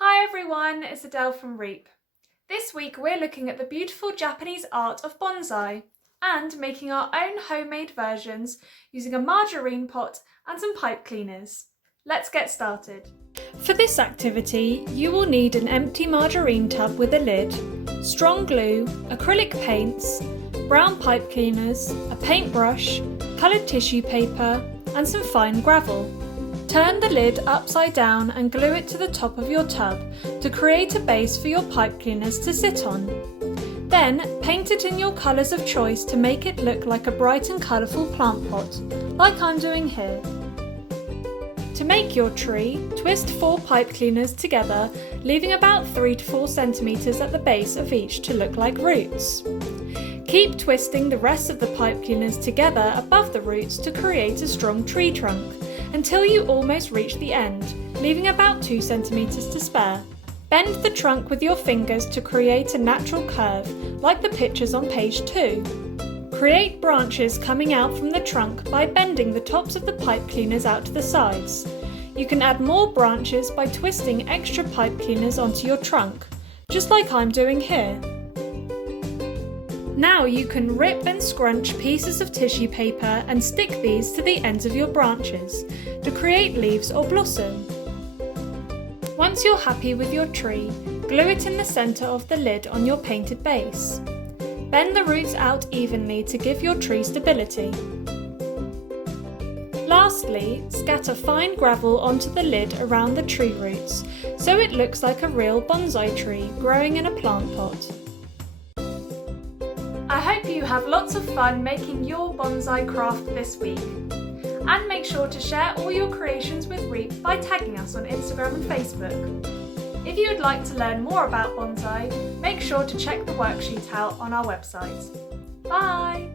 Hi everyone, it's Adele from REEP. This week we're looking at the beautiful Japanese art of bonsai and making our own homemade versions using a margarine pot and some pipe cleaners. Let's get started. For this activity, you will need an empty margarine tub with a lid, strong glue, acrylic paints, brown pipe cleaners, a paintbrush, coloured tissue paper and some fine gravel. Turn the lid upside down and glue it to the top of your tub to create a base for your pipe cleaners to sit on. Then paint it in your colours of choice to make it look like a bright and colourful plant pot, like I'm doing here. To make your tree, twist 4 pipe cleaners together, leaving about 3 to 4 centimetres at the base of each to look like roots. Keep twisting the rest of the pipe cleaners together above the roots to create a strong tree trunk, until you almost reach the end, leaving about 2 centimetres to spare. Bend the trunk with your fingers to create a natural curve, like the pictures on page 2. Create branches coming out from the trunk by bending the tops of the pipe cleaners out to the sides. You can add more branches by twisting extra pipe cleaners onto your trunk, just like I'm doing here. Now you can rip and scrunch pieces of tissue paper and stick these to the ends of your branches to create leaves or blossom. Once you're happy with your tree, glue it in the centre of the lid on your painted base. Bend the roots out evenly to give your tree stability. Lastly, scatter fine gravel onto the lid around the tree roots so it looks like a real bonsai tree growing in a plant pot. I hope you have lots of fun making your bonsai craft this week. And make sure to share all your creations with REEP by tagging us on Instagram and Facebook. If you would like to learn more about bonsai, make sure to check the worksheet out on our website. Bye!